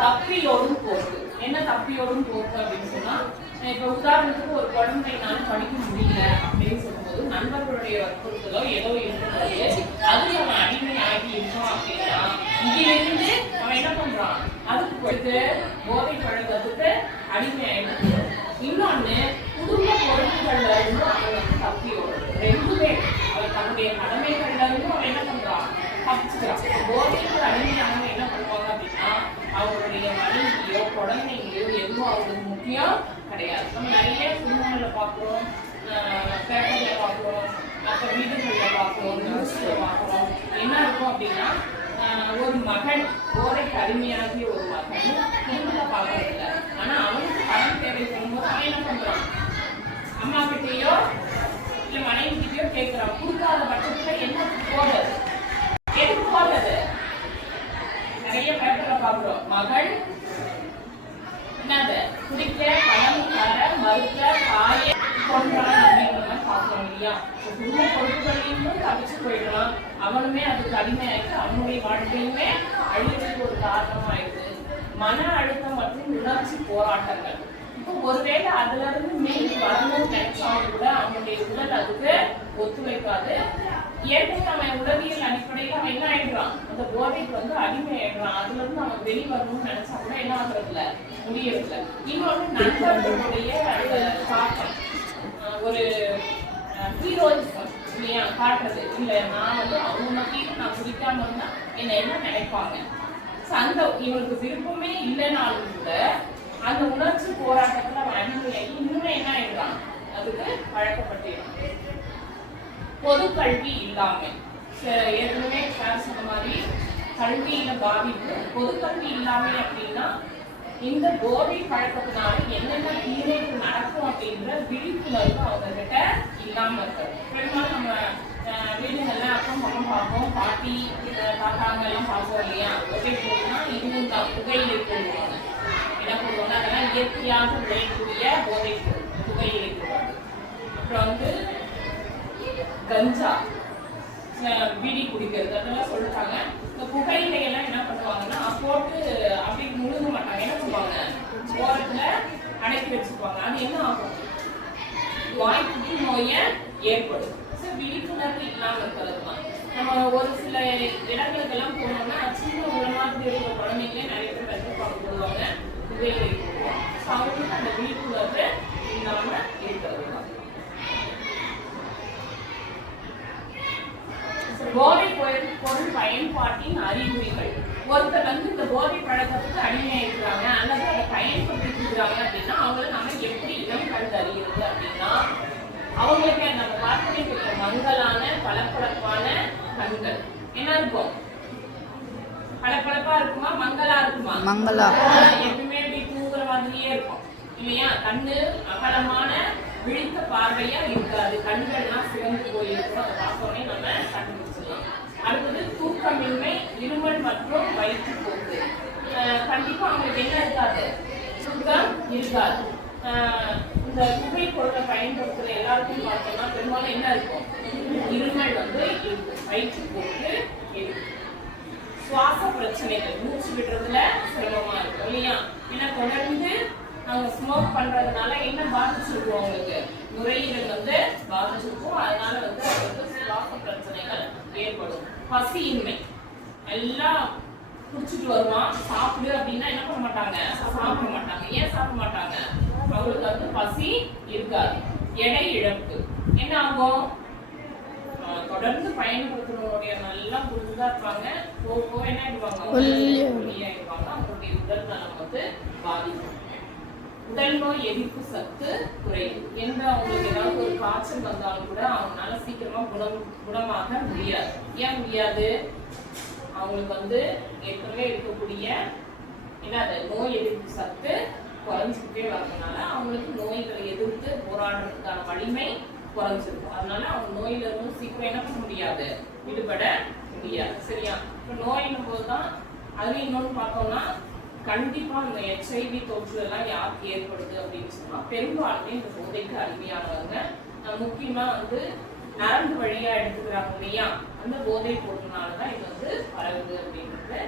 தப்பியோடும் போக்கு. என்ன தப்பியோடும் போக்கு அப்படின்னு சொன்னா, இப்ப உதாரணத்துக்கு ஒரு குழந்தைனால படிக்க முடியல அப்படின்னு சொல்லும்போது நண்பர்களுடைய வற்புறுத்தலோ ஏதோ இருக்கும்போது அதுல அவன் அடிமை ஆகி இருக்கான் அப்படின்னா இதிலிருந்து அவன் என்ன பண்றான், அதுக்கு போயிட்டு போதை பழக்கத்துக்கு அடிமை ஆயிடுச்சு. இன்னொன்னு குடும்ப பொறுப்புகள்ல இருந்தும் அவன் வந்து தப்பியோடும். ரெண்டுமே அவன் தன்னுடைய கடமைகள்ல இருந்தும் அவன் என்ன பண்றான், தப்பிச்சுக்கிறான். போதைக்கு அடிமையானவங்க என்ன பண்ணுவாங்க அப்படின்னா அவங்களுடைய மனைவியோ குழந்தைங்களையோ எதுவும் அவங்களுக்கு முக்கியம் கிடையாது. நம்ம நிறைய சினிமாவில் பார்க்குறோம், பேப்பர்ல பார்க்குறோம், மற்ற வீடுகளில் பார்க்குறோம், நியூஸ்ல பார்க்குறோம். என்ன இருக்கும் அப்படின்னா ஒரு மகன் போதைக்கு அடிமையாகிய ஒரு மகன் குடும்பத்தை பார்க்கறதில்ல. ஆனா அவனுக்கு பணம் தேவை போகும்போது அவன் என்ன பண்றான், அம்மா கிட்டேயோ இல்ல மனைவி கிட்டேயோ கேட்கிறான். கொடுக்காத பட்சத்துல என்ன போறது, எதுக்கு போறது? நிறைய பேப்பர்ல பார்க்குறோம், மகள் என்னது குடிக்க பணம் தர மறுக்க காய கொண்டான் அப்படிங்கிற மாதிரி பார்க்குறோம் இல்லையா? குடும்ப பொறுப்புகளையும் தப்பிச்சு போயிடலாம், அவனுமே அதுக்கு அடிமையாயிட்டு அவனுடைய வாழ்க்கையுமே அழிவுக்கு ஒரு காரணமாயிடுது. மன அழுத்தம் மற்றும் உணர்ச்சி போராட்டங்கள். இப்போ ஒருவேளை அதுல இருந்து மீறி வரணும்னு நினைச்சாலும் கூட அவனுடைய உடல் அதுக்கு ஒத்துழைக்காது. இயற்கை அவன் உளவியல் அடிப்படையில் அவன் என்ன ஆயிடுறான், அந்த போதைக்கு வந்து அடிமை ஆயிடுறான். அதுல இருந்து அவன் வெளிவரணும்னு நினைச்சா கூட என்ன ஆகுறதுல முடியறதுல. இன்னொன்று நண்பர்களுடைய அந்த தாக்கம், ஒரு ஹீரோயிசம் இல்லையா காட்டுறது, இல்ல நான் வந்து அவங்க மத்தியும் நான் குடிக்காம இருந்தா என்ன என்ன நினைப்பாங்க. அந்த இவனுக்கு விருப்பமே இல்லைனாலும் கூட அந்த உணர்ச்சி போராட்டத்துல அவன் அடிமையாகி இன்னுமே என்ன ஆயிடுறான், அதுக்கு பழக்கப்பட்டிருக்கான். பொது கல்வி இல்லாமை, ஏற்கனவே சொன்ன மாதிரி கல்வியில பாதிப்பு. பொது கல்வி இல்லாமை அப்படின்னா இந்த போதை பழக்கத்தினால என்னென்ன தீமைகள் நடக்கும் அப்படின்ற விழிப்புணர்வு அவங்க கிட்ட இல்லாம இருக்கு. பெரும்பாலும் நம்ம வீடுகள்லாம் அக்கம் பக்கம் பார்ப்போம், பாட்டி தாத்தாங்க எல்லாம் பார்ப்போம் இல்லையா? புகை போடுனா இதுவும் தான் புகையிலை போடுவாங்க. என்ன போடுவாங்க, அதெல்லாம் இயற்கையாக விளையக்கூடிய போதை பொருள் புகையிலை போடுவாங்க. அப்புறம் வந்து கஞ்சா, பீடி குடிக்கிறது அதெல்லாம் சொல்லிட்டாங்க. இந்த புகையிலையெல்லாம் என்ன பண்ணுவாங்கன்னா போட்டு அப்படி முழுங்க மாட்டாங்க, என்ன பண்ணுவாங்க ஓரத்துல அடக்கி வச்சுக்குவாங்க. அது என்ன ஆகும், வாய் புற்றுநோயை ஏற்படும். விழிப்புணர்வு இல்லாமல் இருக்கிறது தான். நம்ம ஒரு சில இடங்களுக்கெல்லாம் போனோம்னா சின்ன உலகமாக இருக்கிற குழந்தைங்களே நிறைய பேர் கற்றுப்பாங்க போடுவாங்க, புகையிலை போடுவாங்க. அவங்களுக்கு அந்த விழிப்புணர்வு இல்லாம இருக்கிறது தான். போதை பொருள் பயன்பாட்டின் அறிகுறிகள். ஒருத்தர் வந்து இந்த போதை பழக்கத்துக்கு அடிமையாயிருக்கிறாங்க அல்லது அதை பயன்படுத்திட்டு இருக்கிறாங்க அப்படின்னா அவங்களை நம்ம எப்படி இனம் கண்டு அறிகிறது அப்படின்னா அவங்களுக்கு நம்ம பார்க்கக்கூடிய மங்கலான பளபளப்பான கண்கள் என்ன இருக்கும், பளபளப்பா இருக்குமா மங்களா இருக்குமா? மங்களா. எப்பவுமே இப்படி தூங்குற மாதிரியே இருக்கும் இல்லையா? கண்ணு அகலமான விழித்த பார்வையா இருக்காது, கண்கள்லாம் சிவந்து போயிருக்கும். அதை பார்த்தோன்னே நம்ம கண்டுபிடிச்சிடலாம். அடுத்தது தூக்கமின்மை, இருமல் மற்றும் வயிற்றுப்போக்கு. கண்டிப்பா அவங்களுக்கு என்ன இருக்காது, தூக்கம் இருக்காது. இந்த புகை பொருளை பயன்படுத்துற எல்லாருக்கும் பார்த்தோம்னா பெரும்பாலும் என்ன இருக்கும், இருமல் வந்து இருக்கும், வயிற்றுப்போக்கு இருக்கும். சுவாச பிரச்சனைகள், மூச்சு விடுறதுல சிரமமா இருக்கும் இல்லையா? ஏன்னா தொடர்ந்து அவங்க ஸ்மோக் பண்றதுனால என்ன பாதிச்சிருக்கும், அவங்களுக்கு நுரையீரல் வந்து பாதிச்சிருக்கும். அதனால வந்து அவங்களுக்கு சுவாச பிரச்சனைகள் ஏற்படும். பசியின்மை, எல்லாம் குடிச்சிட்டு வருவான், சாப்பிடு அப்படின்னா என்ன பண்ண மாட்டாங்க, சாப்பிட மாட்டாங்க. ஏன் சாப்பிட மாட்டாங்க, அவங்களுக்கு வந்து பசி இருக்காது. எடை இழப்பு என்ன ஆகும், தொடர்ந்து பயன்படுத்துறவங்களுடைய நல்லா புரிஞ்சுதா இருப்பாங்க, போக என்ன ஆயிடுவாங்க, ஒல்லியாயிடுவாங்க. அவங்களுடைய உடல் நலம் வந்து பாதிக்கும். உடல் நோய் எதிர்ப்பு சத்து குறைவு. எந்த அவங்களுக்கு ஏதாவது ஒரு காய்ச்சல் வந்தாலும் கூட அவங்களால சீக்கிரமா குணமாக முடியாது. ஏன் முடியாது, அவங்களுக்கு வந்து ஏற்கனவே இருக்கக்கூடிய என்னது நோய் எதிர்ப்பு சத்து குறைஞ்சிக்கிட்டே வரதுனால அவங்களுக்கு நோய்களை எதிர்த்து போராடுறதுக்கான வலிமை குறைஞ்சிருக்கும். அதனால அவங்க நோயில இருந்து சீக்கிரம் என்ன பண்ண முடியாது, விடுபட முடியாது. சரியா? இப்போ நோயின்னும் போதுதான் அதுல இன்னொன்று பார்த்தோம்னா கண்டிப்பா இந்த HIV தொற்று எல்லாம் யாருக்கு ஏற்படுது அப்படின்னு சொன்னா பெரும்பாலுமே இந்த போதைக்கு அடிமையானவங்க. முக்கியமா வந்து நரம்பு வழியா எடுத்துக்கிறாங்க இல்லையா, அந்த போதை பொருள்னாலதான் இது வந்து பரவுது அப்படின்றது